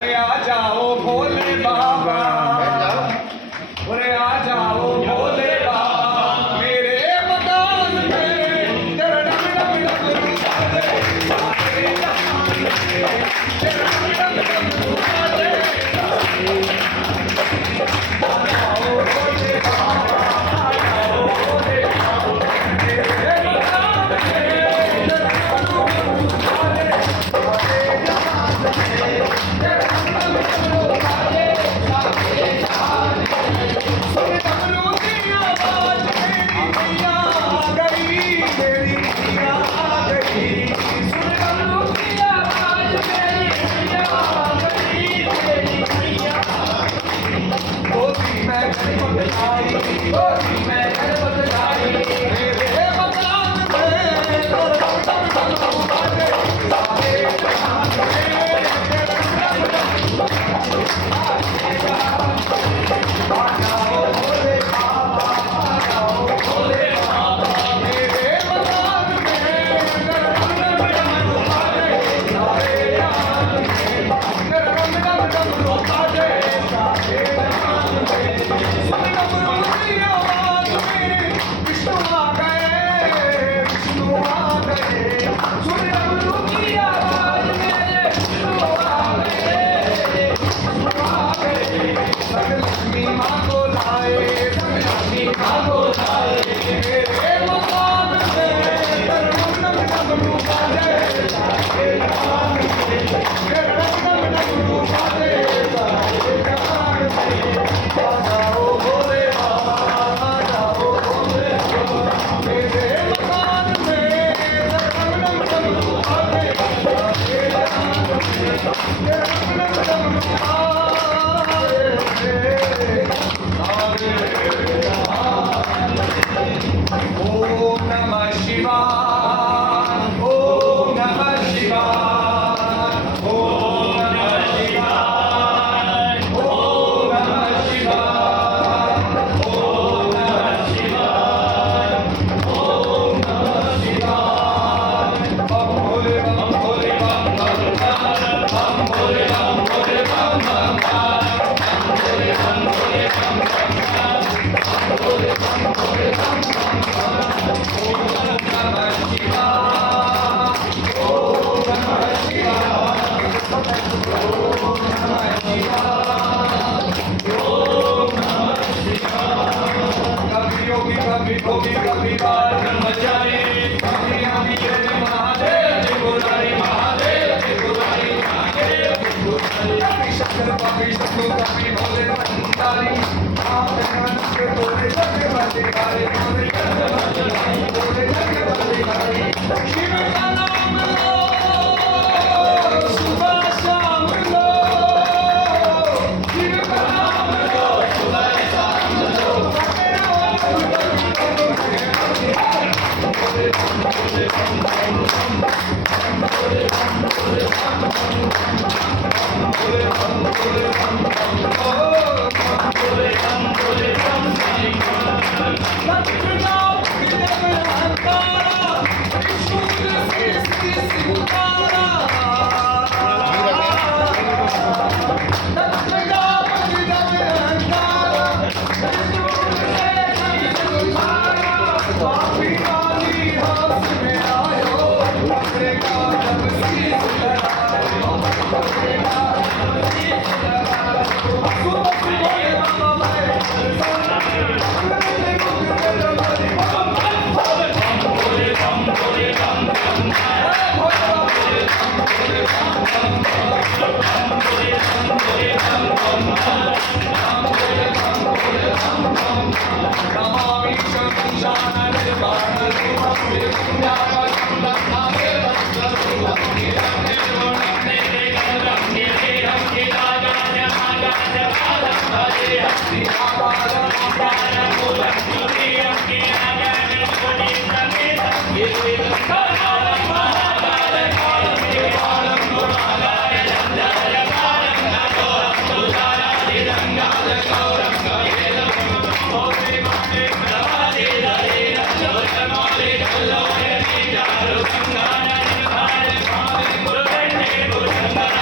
आ जाओ भोले बाबा, आ जाओ भोले बाबा मेरे मकान में। तेरा डम डम डम बाजे, तेरे जहान में तेरा डम डम डम बाजे। आ जाओ भोले बाबा, आ जाओ भोले बाबा मेरे मकान में। तेरा डम डम डम बाजे, तेरे जहान में तेरा डम डम डम बाजे। तेरे जहान में सुन डमरू की आवाज, मेरी मैया आ गई, मेरी मैया आ गई। सुन डमरू की आवाज, मेरी मैया आ गई, मेरी मैया आ गई। गोदी में गणपत आई, गोदी में गणपत आई मेरे मकान में। डम डम डम बाजे, सारे जहान में तेरा डम डम आ जाओ भोले बाबा, आ जाओ भोले बाबा मेरे मकान में। डम डम डम बाजे, सारे जहान में डम डम डम बाजे, सारे जहान में। सुन डमरू की आवाज, मेरे विष्णु आ गए, विष्णु आ गए। सुन डमरू की आवाज, मेरे विष्णु आ गए, विष्णु आ गए। सब लक्ष्मी माँ को लाए, सब लक्ष्मी माँ को लाए मेरे मकान में। डम डम डमरू बाजे, सारे जहान में डम डम डमरू बाजे, सारे जहान में। आ जाओ भोले बाबा, आ जाओ भोले बाबा मेरे मकान में। डम डम डमरू बाजे, सारे जहान में डम डम डमरू ओम नमः शिवाय, ओम नमः शिवाय, ओम नमः शिवाय, ओम नमः शिवाय, ओम नमः शिवाय, ओम नमः शिवाय। बम भोले बम भोले बम बम बम भोले बम भोले बम बम बम भोले बम भोले बम बम भोले बम भोले बम बम। ओम नमः शिवाय, ओम नमः शिवाय, ओम नमः शिवाय, ओम नमः शिवाय। कभी योगी कभी भोगी कभी बाल ब्रह्मचारी, कभी हम ये महादेव त्रिपुरारी, महादेव त्रिपुरारी, महादेव त्रिपुरारी। कभी शंकर कभी शंभु कभी भोले भंडारी। आप मनुष्य बोले जग बलिहारी, बोले जग बलिहारी, बोले जग बलिहारी। शिव का नाम लो, सुबह शाम लो, शिव का नाम लो, सुबह शाम लो। भोले बम भोले बम बम बम, भोले बम भोले बम बम बम, भोले बम भोले बम बम बम, भोले बम भोले बम बम। लक्ष्मीनाथ के अवतारा, विष्णु सृष्टि सिंहारा। लक्ष्मीनाथ के अवतारा, विष्णु सृष्टि सिंहारा। पापी वाली हाथ में आयो, पकड़ेगा जब शीश लगायो, पकड़ेगा जब शीश लगायो। सुबह सुबह बाबा नमामि शंशान निर्वाण रूपं निर्गुण्यात्मकं लक्ष्मीदेव स्वरूपं निरं निर्गुणं निर्विकारं निर्भयं निराजनं भजेऽहं श्रीरामानं मूलं तुरीयं ज्ञानं गुणेन्द्रमेतं गिरिं कालं महाकालं कालं निर्वाणं गुणालयं जलकालं नटोरं तुषारादिरङ्गालं गौरं गवेदं भोगे माने प्रभाते दरेण चोरमाले कल्लोयनि चारुगङ्गानं भारे भारे गुरुवन्ने गुरुगङ्गानं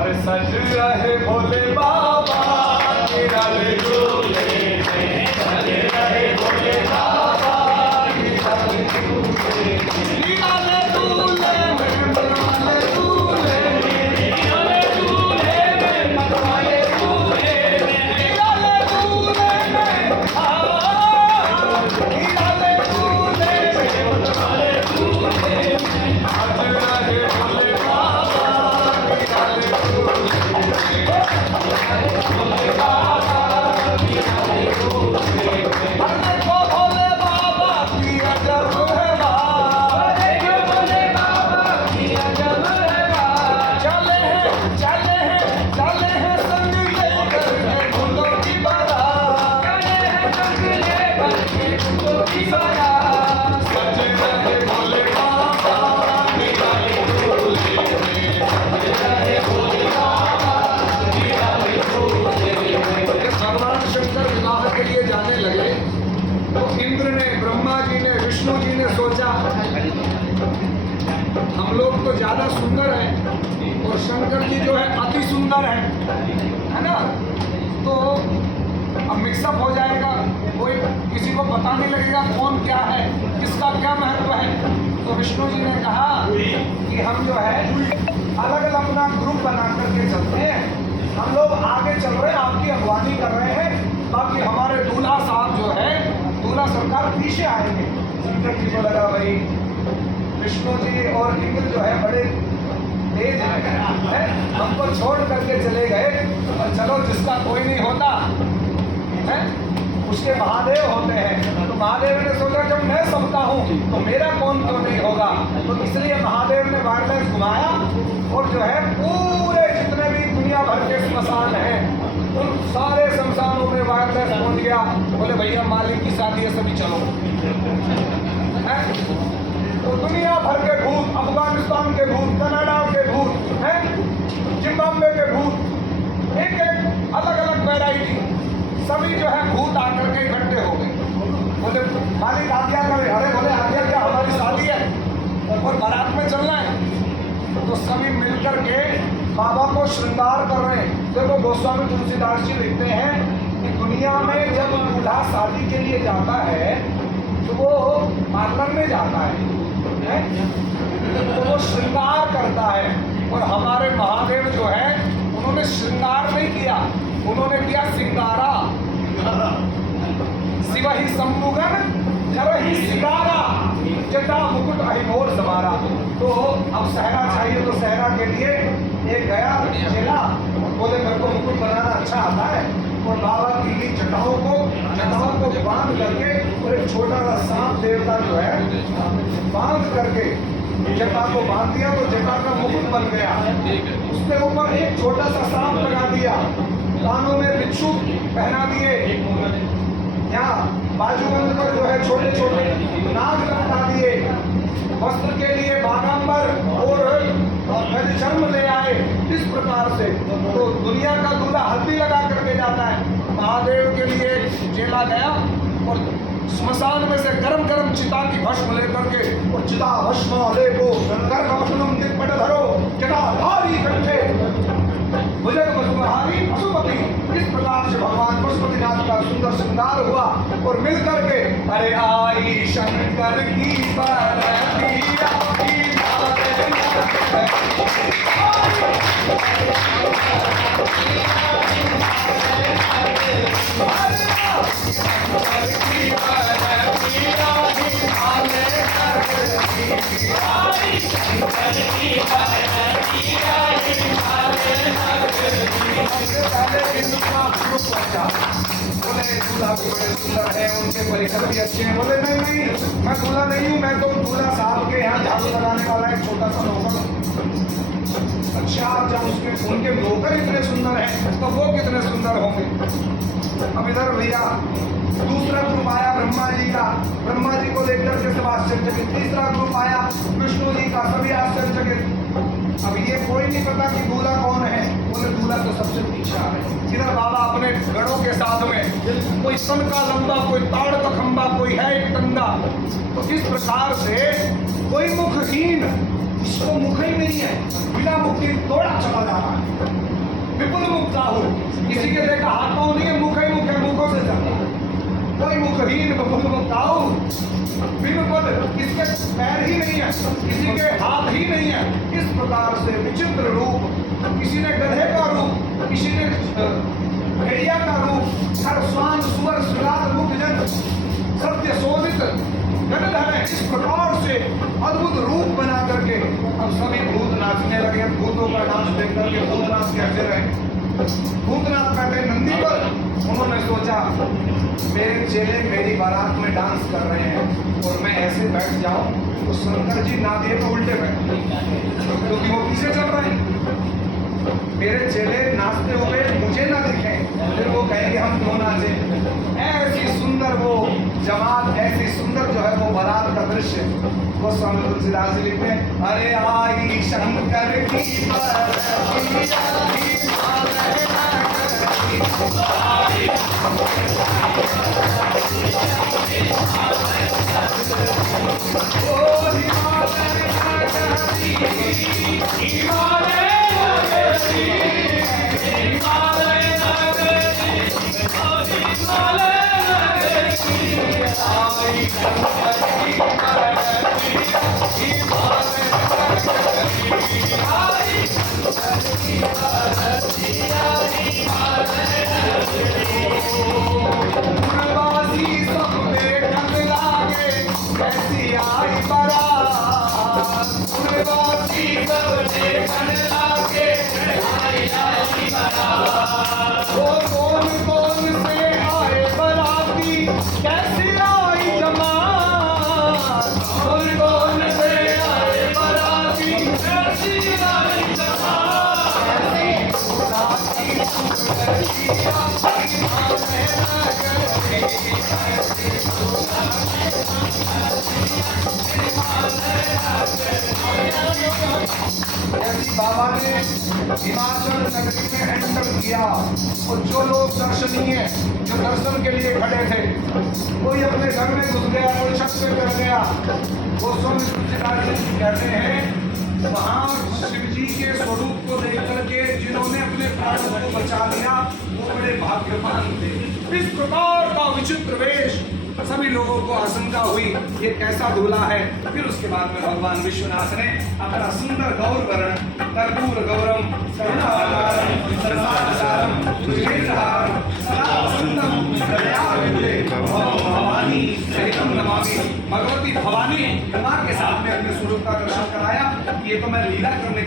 और सज रहे भोले बाबा निराले झूले में, सज रहे भोले बाबा निराले झूले में, निराले झूले में, मनवाले झूले में, निराले झूले में, मनवाले झूले में, निराले झूले में, निराले झूले में, मनवाले झूले में, सज रहे भोले बाबा निराले हम लोग तो ज्यादा सुंदर हैं और शंकर जी जो है अति सुंदर है ना। तो अब मिक्सअप हो जाएगा, कोई किसी को पता नहीं लगेगा कौन क्या है, किसका क्या महत्व है। तो विष्णु जी ने कहा कि हम जो है अलग अलग अपना ग्रुप बना करके चलते हैं, हम लोग आगे चल रहे हैं, आपकी अगवानी कर रहे हैं, बाकी हमारे दूल्हा साहब जो है, दूल्हा सरकार पीछे आएंगे। शंकर जी को लगा भाई विष्णु जी और इंद्र जो है बड़े तेज है, हमको छोड़ करके चले गए, और चलो जिसका कोई नहीं होता है उसके महादेव होते हैं। तो महादेव ने सोचा जब मैं सबका हूँ तो मेरा कौन क्यों नहीं होगा। तो इसलिए महादेव ने वायरलेस घुमाया और जो है पूरे जितने भी दुनिया भर के स्मशान हैं उन सारे शमशानों में वायरलेस पहुंच गया। बोले भैया मालिक की शादी है सभी चलो। तो दुनिया भर के भूत, अफगानिस्तान के भूत, कनाडा के भूत हैं, जिम्बाब्वे के भूत, एक एक अलग अलग वैरायटी, सभी जो है भूत आकर के इकट्ठे हो गए। बोले मालिक आज्ञा करे। अरे बोले आज्ञा क्या, हमारी शादी है और बारात में चलना है। तो सभी मिलकर के बाबा को श्रृंगार कर रहे हैं। देखो गोस्वामी तुलसीदास जी लिखते हैं कि दुनिया में जब दूल्हा शादी के लिए जाता है तो वो पार्लर में जाता है तो वो श्रृंगार करता है। और हमारे महादेव जो है उन्होंने श्रृंगार नहीं किया, उन्होंने किया सिंगारा। शिव ही सम्मुगन कर ही सिंगारा, जटा मुकुट अहिमोर समारा। तो अब सहरा चाहिए तो सहरा के लिए एक गया चेला, बोले मेरे को मुकुट बनाना अच्छा आता है। और बाबा की जटाओं को बांध करके और एक छोटा सा सांप देवता जो है बांध करके जटा को बांध दिया तो जटा का मुकुट बन गया। उसके ऊपर एक छोटा सा सांप लगा दिया, कानों में बिच्छू पहना दिए, यहाँ बाजूबंद पर जो है छोटे छोटे नाग लटका दिए, वस्त्र के लिए बागांबर और चर्म ले आए। इस प्रकार से तो दुनिया का दूल्हा हल्दी लगा करके जाता है। महादेव के लिए चेला गया और स्मशान में से गरम गरम चिता की भस्म लेकर के और चिता भस्म लेको कर्म दिग्पट धरो जटाधारी कंठे भुजग पशुपहारी पशुपति। इस प्रकार से भगवान पशुपतिनाथ का सुंदर श्रृंगार हुआ और मिल करके अरे आई शंकर की बरती बोले दूल्हा भी बड़े सुंदर है, उनके परिकर भी अच्छे हैं। बोले नहीं नहीं मैं दूल्हा नहीं हूँ, मैं तो दूल्हा साहब के यहाँ झाड़ू लगाने वाला एक छोटा सा नौकर। अच्छा जब उनके नौकर इतने सुंदर हैं तो वो कितने सुंदर होंगे। अब इधर भैया दूसरा ग्रुप आया ब्रह्मा जी का, ब्रह्मा जी को देखकर के सब आश्चर्यचकित। तीसरा ग्रुप आया विष्णु जी का, सभी आश्चर्यचकित। अब ये कोई नहीं पता कि दूल्हा कौन है। बोले दूल्हा तो सबसे पीछे आ रहे। इधर बाबा अपने गणों के साथ में, कोई सन का लंबा, कोई ताड़ का खंबा, कोई है एक टंगा। तो इस प्रकार से कोई मुखहीन, इसको मुख ही नहीं है, बिना मुख की दौड़ा चला जा रहा है। विपुल मुख हो, किसी के देखा हाथ पाँव नहीं है, मुख ही मुख है, मुखों से चलता है। कोई मुखहीन विपुल मुख बिन पद, किसके पैर ही नहीं है, किसी के हाथ ही नहीं है। इस प्रकार से विचित्र रूप, किसी ने गधे का रूप, किसी ने भेड़िया का रूप, हर स्वान सुवर सुराग मुखजन सत्य शोभित गणधर है। इस प्रकार से अद्भुत रूप बना करके अब सभी भूत नाचने लगे। भूतों का डांस देख करके भूतनाथ कहते रहे। भूतनाथ बैठे नंदी पर, उन्होंने सोचा मेरे चेले मेरी बारात में डांस कर रहे हैं और मैं ऐसे बैठ जाऊं तो शंकर जी ना दिए तो उल्टे बैठे, क्योंकि वो पीछे चल रहे हैं। मेरे चेले नाचते हुए मुझे ना दिखें, फिर वो कहेंगे हम क्यों नाचे। ऐसी सुंदर वो जमात, ऐसी सुंदर जो है वो बारात का दृश्य वो स्वामी तुलसीदास जी लिखते हैं। अरे आई शंकर की कौन कौन से आए बराती ऐसी बाबा ने हिमाचल नगरी में एंटर किया और जो लोग दर्शनीय जो दर्शन के लिए खड़े थे, कोई अपने घर में घुस गया, कोई छत पे चढ़ गया। वो स्वामी तुलसीदास जी कहते हैं वहां शिव जी के स्वरूप को देख करके जिन्होंने अपने प्राणों को बचा लिया वो बड़े भाग्यवान थे। इस प्रकार का विचित्र वेश सभी लोगों को आशंका हुई ये कैसा दूल्हा है। फिर उसके बाद में भगवान विश्वनाथ ने अपना सुंदर गौर वर्ण कर्पूर गौरम सर्वाधारम सर्वाधारम सुरेंद्रहारम सदा वसंतम दयाविद्ये भवानी सहितम नमामि भगवती भवानी कुमार के साथ में अपने स्वरूप का दर्शन कराया। ये तो मैं लीला